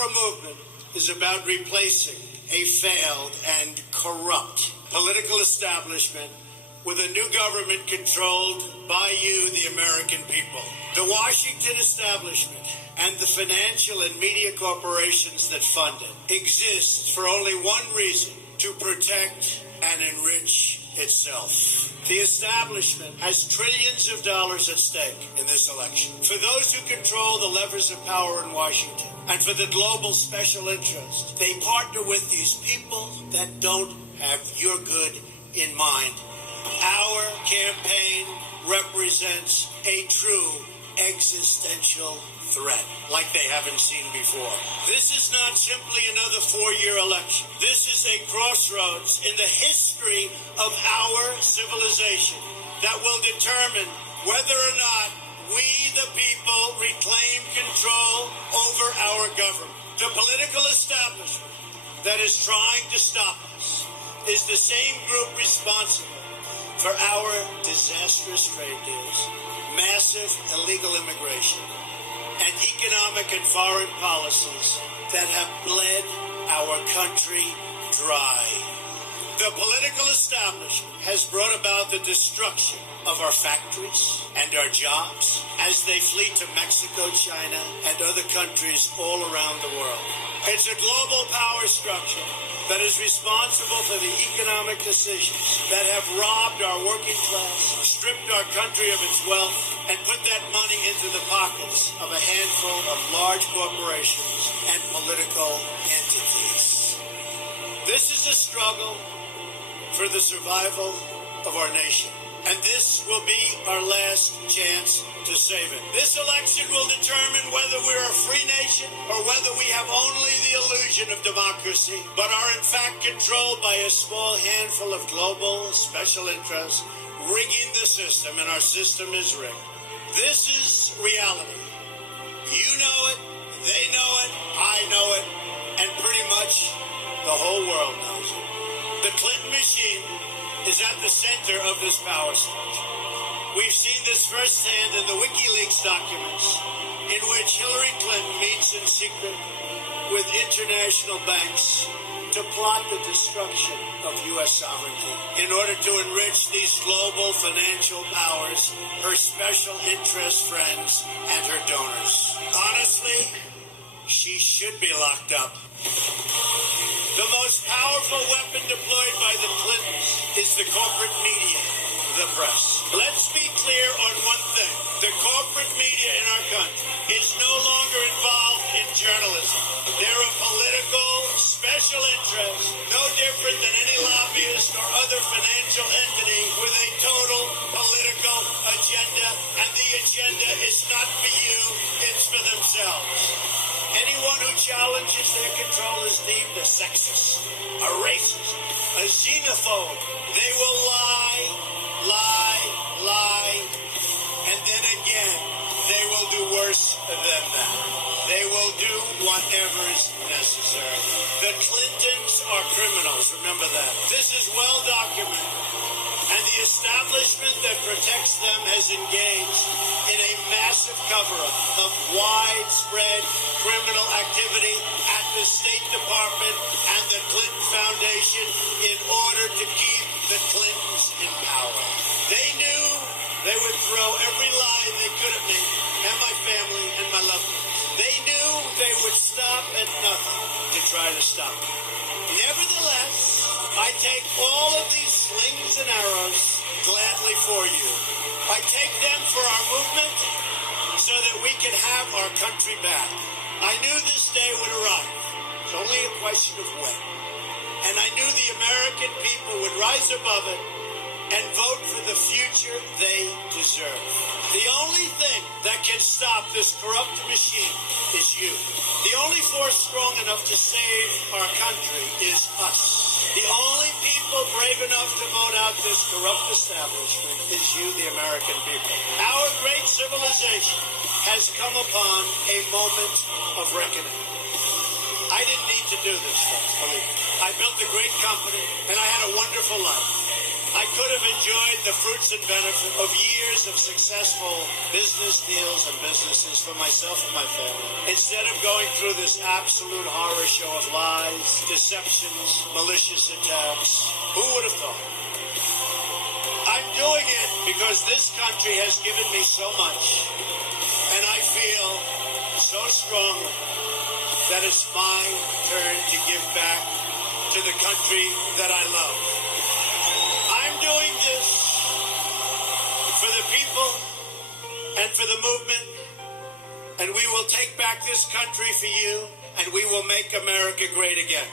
Our movement is about replacing a failed and corrupt political establishment with a new government controlled by you, the American people. The Washington establishment and the financial and media corporations that fund it exist for only one reason: to protect and enrich itself. The establishment has trillions of dollars at stake in this election. For those who control the levers of power in Washington and for the global special interest, they partner with these people that don't have your good in mind. Our campaign represents a true existential threat like they haven't seen before. This is not simply another four-year election. This is a crossroads in the history of our civilization that will determine whether or not we, the people, reclaim control over our government. The political establishment that is trying to stop us is the same group responsible for our disastrous trade deals, massive illegal immigration, and economic and foreign policies that have bled our country dry. The political establishment has brought about the destruction of our factories and our jobs as they flee to Mexico, China, and other countries all around the world. It's a global power structure that is responsible for the economic decisions that have robbed our working class, stripped our country of its wealth, and put that money into the pockets of a handful of large corporations and political entities. This is a struggle for the survival of our nation, and this will be our last chance to save it. This election will determine whether we're a free nation or whether we have only the illusion of democracy, but are in fact controlled by a small handful of global special interests rigging the system, and our system is rigged. This is reality. You know it, they know it, I know it, and pretty much the whole world knows it. The Clinton machine is at the center of this power structure. We've seen this firsthand in the WikiLeaks documents, in which Hillary Clinton meets in secret with international banks to plot the destruction of U.S. sovereignty in order to enrich these global financial powers, her special interest friends, and her donors. Honestly, she should be locked up. The most powerful weapon deployed by the Clintons is the corporate media, the press. Let's be clear on one thing. The corporate media in our country is no longer involved in journalism. They're a political special interest, no different than any lobbyist or other financial entity with a total political agenda, and the agenda is not for you, it's for themselves. Anyone who challenges their control is deemed a sexist, a racist, a xenophobe. They will lie, and then again, they will do worse than that. They will do whatever is necessary. The Clintons are criminals, remember that. This is well documented. And the establishment that protects them has engaged in a massive cover-up of widespread criminal activity at the State Department and the Clinton Foundation in order to keep the Clintons in power. They knew they would throw every lie they could at me and my family and my loved ones. They knew they would stop at nothing to try to stop me. Nevertheless, I take all of these slings and arrows gladly for you. I take them for our movement so that we can have our country back. I knew this day would arrive. It's only a question of when. And I knew the American people would rise above it and vote for the future they deserve. The only thing that can stop this corrupt machine is you. The only force strong enough to save our country is us. The only people brave enough to vote out this corrupt establishment is you, the American people. Our great civilization has come upon a moment of reckoning. I didn't need to do this, folks, believe me. I built a great company, and I had a wonderful life. I could have enjoyed the fruits and benefits of years of successful business deals and businesses for myself and my family, instead of going through this absolute horror show of lies, deceptions, malicious attacks. Who would have thought? I'm doing it because this country has given me so much, and I feel so strongly that it's my turn to give back to the country that I love. I'm doing this for the people and for the movement, and we will take back this country for you, and we will make America great again.